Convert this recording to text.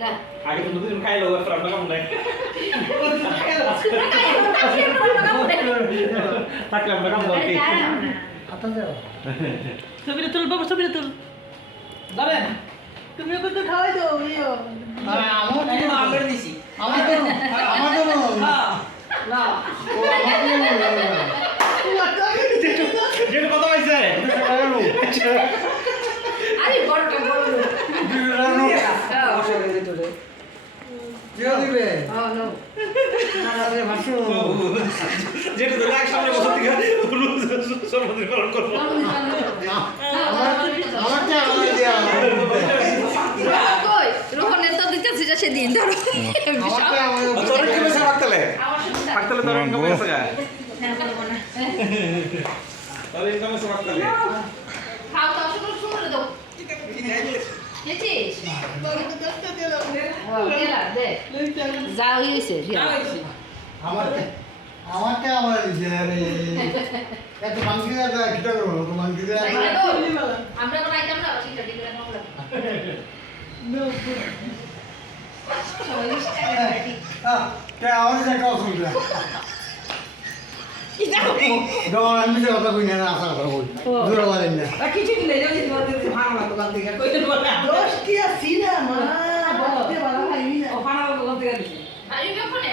না আগে তো দুদিন খাইলো এবার আমরা কেমন নাই থাকলে আমরা কেমন আরে দাঁড়াও না হাতা দাও ছবিটা তুল বাবু ছবিটা তুল ধরেন তুমিও কিন্তু খাওয়াই দাও ইয়ো আমার দিছি আমার তো না ও আমার যেটা কথা হইছে আরে বড়টা বড় কেউ দিবে নো আরে ভাসু যেটা তো লাগ সামনে বসে থেকে সর্বদিন পালন করব আমারটা আমার দেয়া কই রোহনের তো দিতেছে যা সেদিন ধরো আমারটা আমার তোর কি বেশি পাকতলে আমার সাথে পাকতলে তোর ইনকাম হইছে গা না করব না তোর ইনকাম হইছে পাকতলে খাও তো শুরু শুরু দাও খেয়েছিস গেলা দে যা হইছে আমারটা আমার যে এত মাংকি দাদা কিটা করব তো মাংকি দাদা আমরা তো আইতাম না ঠিক আছে দিলে আমরা কে আমার যে কাজ করবে দোকান আমি যে কথা কই না আশা কথা কই দূর বলেন না কিছু কি লেজা দিতে বলতে ভাঙা দোকান থেকে কইতে বলে দোষ কি আছে না মা বাবা ভাই না ও ভাঙা দোকান থেকে দিছি আরে কেমনে